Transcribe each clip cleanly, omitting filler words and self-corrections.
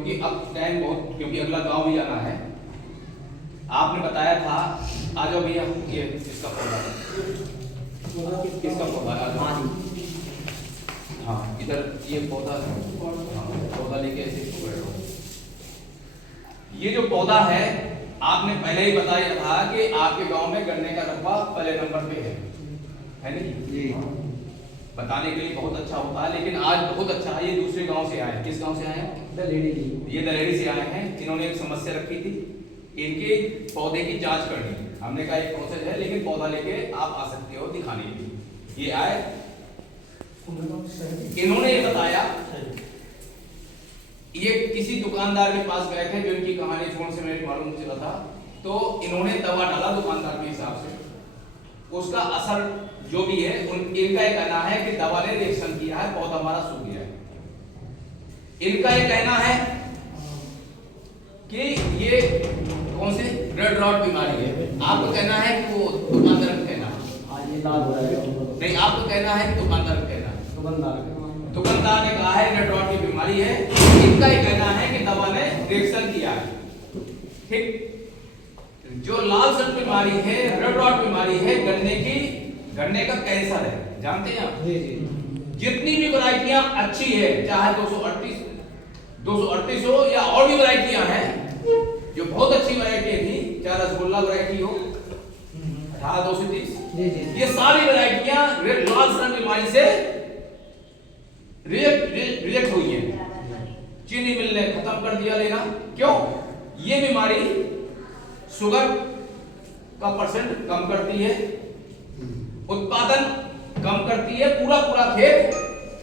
क्योंकि अब टाइम बहुत, क्योंकि अगला गांव भी जाना है। आपने बताया था आ जाओ भैया, ये किसका पौधा है, किसका पौधा है, हाँ इधर ये पौधा, पौधा लेके ऐसे बैठो। ये जो पौधा है आपने पहले ही बताया था कि आपके गांव में गन्ने का रकबा पहले नंबर पे है नहीं जी। बताने के लिए बहुत अच्छा होता है, लेकिन आज बहुत अच्छा है। ये दूसरे गांव से आए, किस गांव से आए हैं? दलेड़ी। ये दलेड़ी से आए हैं। इन्होंने एक समस्या रखी थी, इनके पौधे की जांच करनी। हमने कहा एक प्रोसेस है, लेकिन पौधा लेके आप आ सकते हो दिखाने के लिए। ये आए, इन्होंने ये बताया, ये किसी दुकानदार के पास गए थे जो इनकी कहानी फोन से मेरी मालूम चला था। तो इन्होंने दवा डाला दुकानदार के हिसाब से, उसका असर जो भी है इनका ये कहना है कि दवा ने रिएक्शन किया है, पौधा हमारा सूख गया है। इनका ये कहना है कि ये कौन सी रेड रॉट बीमारी है। आपको कहना है कि वो दुकानदार का कहना नहीं, आपको कहना है कि दुकानदार का कहना, दुकानदार ने कहा है रेड रॉट की बीमारी है। इनका ये कहना है कि दवा ने रिएक्शन किया है। ठीक, जो लाल सट बीमारी है, रेड रॉट बीमारी है, गन्ने का कैंसर है, जानते हैं आप? जितनी भी वैरायटियां अच्छी है, चाहे 238 हो या और भी वैरायटियां हैं, जो बहुत अच्छी वैरायटी थी, चाहे रसगुल्ला वैरायटी हो 18230, ये सारी वैरायटियां लाल सट बीमारी से रिजेक्ट हुई है। चीनी मिल ने खत्म कर दिया लेना। क्यों? ये बीमारी शुगर का परसेंट कम करती है, उत्पादन कम करती है, पूरा खेत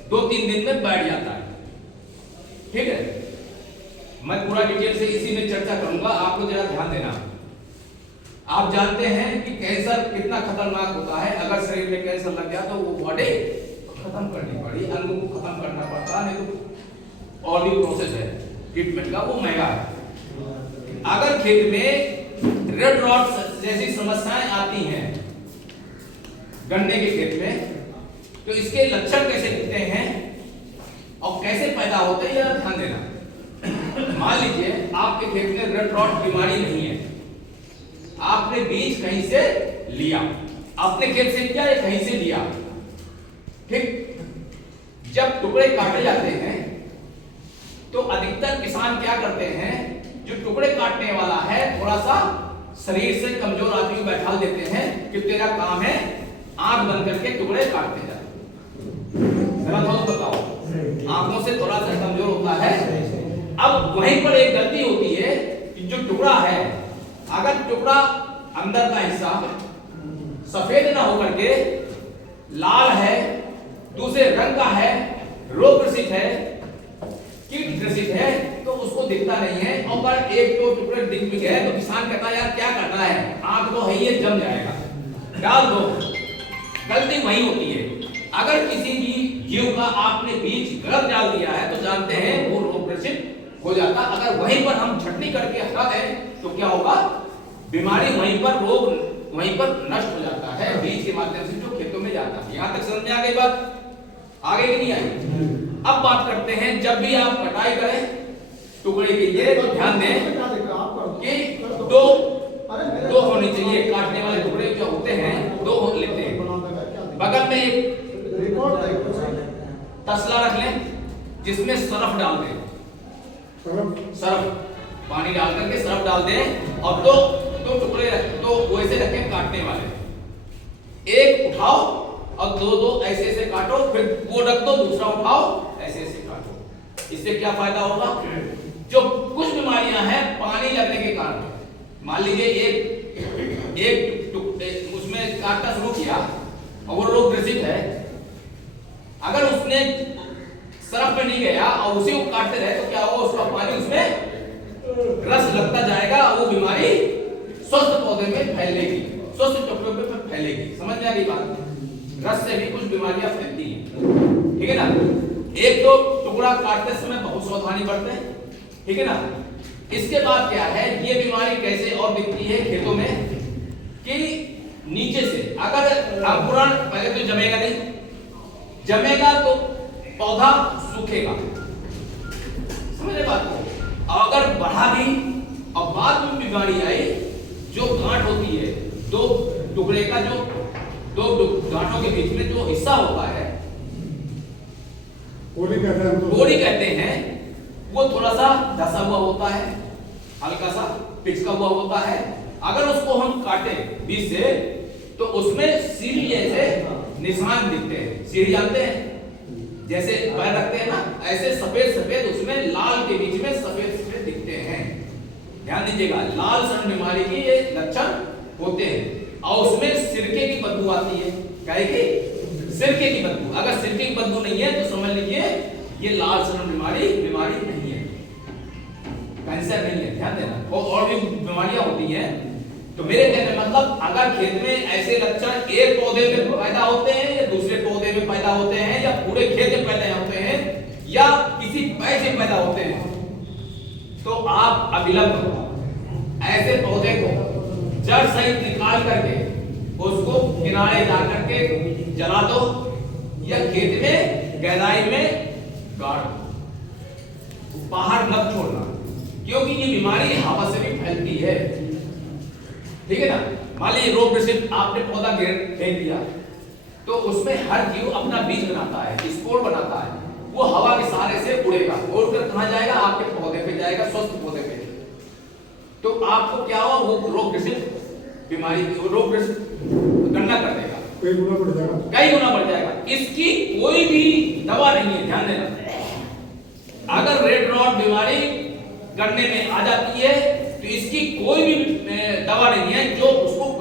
2-3 दिन में बैठ जाता है। ठीक है, मैं पूरा डिटेल से इसी में चर्चा करूंगा, आपको जरा ध्यान देना। आप जानते हैं कि कैंसर कितना खतरनाक होता है। अगर शरीर में कैंसर लग गया तो वो बॉडी खत्म करनी पड़ी, अंगों को खत्म करना पड़ता, नहीं तो और भी प्रोसेस है ट्रीटमेंट का, वो महंगा है। अगर खेत में रेड रॉट जैसी समस्याएं आती हैं गन्ने के खेत में, तो इसके लक्षण कैसे दिखते हैं और कैसे पैदा होते हैं, यह ध्यान देना। मान लीजिए आपके खेत में रेड रॉट बीमारी नहीं है, आपने बीज कहीं से लिया, अपने खेत से लिया या कहीं से लिया। ठीक, जब टुकड़े काटे जाते हैं तो अधिकतर किसान क्या करते हैं, जो टुकड़े काटने वाला है थोड़ा सा शरीर से कमजोर आदमी बैठा देते हैं कि तेरा काम है आंख बंद करके टुकड़े काटते जा। बताओ, आंखों से थोड़ा सा कमजोर होता है। अब वहीं पर एक गलती होती है कि जो टुकड़ा है, अगर टुकड़ा अंदर का हिस्सा सफेद ना होकर के लाल है, दूसरे रंग का है, रोग ग्रसित है, कीट ग्रसित है, तो उसको दिखता नहीं है। और अगर एक दो टुकड़े दिख भी गए तो किसान कहता है यार क्या करना है, आंख तो है ये जम जाएगा, डाल दो। गलती वही होती है। अगर किसी भी जीव का आपने बीज गलत डाल दिया है तो जानते हैं वो रोग ग्रसित हो जाता। अगर वहीं पर हम छटनी करके हटा दें तो क्या होगा, बीमारी वहीं पर, रोग वहीं पर नष्ट हो जाता है बीज के माध्यम से जो खेतों में जाता है। यहां तक समझ में आ गई बात? आगे की नहीं आई? अब बात करते हैं, जब भी आप कटाई करें टुकड़े के लिए तो ध्यान दें कि दो होने चाहिए। काटने वाले टुकड़े जो होते हैं 2 हो लेते हैं। बगल में एक तसला रख लें जिसमें सरफ डाल दें, सरफ पानी डाल करके सरफ डाल दें, और दो टुकड़े दो वैसे रखें काटने वाले। एक उठाओ और दो ऐसे ऐसे काटो, फिर वो रख दो, दूसरा उठाओ, ऐसे ऐसे काटो। इससे क्या फायदा होगा? जो कुछ बीमारियां हैं पानी लगने के कारण, मान लीजिए एक उसमें काटना शुरू किया और वो रोग ग्रसित है, अगर उसने सरफ में नहीं गया और उसी को काटते रहे तो क्या होगा, उसका पानी उसमें रस लगता जाएगा और वो बीमारी स्वस्थ पौधे में फैलेगी, स्वस्थ टुकड़ों पे फैलेगी। समझ में आ गई बात? रस से भी कुछ बीमारियां फैलती हैं। ठीक है ना? एक तो टुकड़ा काटते समय बहुत सावधानी बरतें। ठीक है ना? इसके बाद क्या है, ये बीमारी कैसे और दिखती है खेतों में कि नीचे से अगर अंकुरण पहले तो जमेगा नहीं, जमेगा तो पौधा सूखेगा। समझे बात को? बीमारी आई, जो गांठ होती है, दो टुकड़े का जो दो गांठों के बीच में जो हिस्सा होता है, कोड़ी कहते हैं, वो थोड़ा सा धसा हुआ होता है, हल्का सा पिचका हुआ होता है। अगर उसको हम काटे बीच से तो उसमें सीढ़ी जैसे निशान दिखते हैं। सीढ़ी जानते हैं, जैसे पैर रखते हैं ना, ऐसे सफेद सफेद उसमें लाल के बीच में सफेद सफेद दिखते हैं। ध्यान दीजिएगा, लाल सन बीमारी की ये लक्षण होते हैं। और उसमें सिरके की बदबू आती है। क्या की? सिरके की बदबू। अगर सिरके की बदबू नहीं है तो समझ लीजिए ये लाल सन बीमारी नहीं है, कैंसर नहीं है। ध्यान देना। और भी बीमारियां होती हैं। तो मेरे कहने का मतलब, अगर खेत में ऐसे लक्षण एक पौधे में पैदा होते हैं या दूसरे पौधे में पैदा होते हैं या पूरे खेत में पैदा होते हैं या किसी पेड़ से पैदा होते हैं, तो आप अविलंब ऐसे पौधे को जड़ सहित निकाल करके उसको किनारे जा करके जला दो या खेत में गहराई में गाड़ दो, बाहर मत छोड़ना, क्योंकि ये बीमारी हवा से भी फैलती है। ठीक है ना। मान लीजिए रोग ग्रसित आपने पौधा फेंक दिया, तो उसमें हर जीव अपना बीज बनाता है, स्पोर बनाता है। वो हवा के सहारे से उड़ेगा, उड़कर कहां जाएगा? आपके पौधे पे जाएगा, स्वस्थ पौधे पे। तो आपको क्या हुआ? वो रोग ग्रसित बीमारी, रोग ग्रसित गणना कर देगा, कई गुना बढ़ जाएगा। इसकी कोई भी दवा नहीं है। ध्यान देना, अगर रेड रॉट बीमारी गन्ने में आ जाती है तो इसकी कोई भी दवा नहीं है जो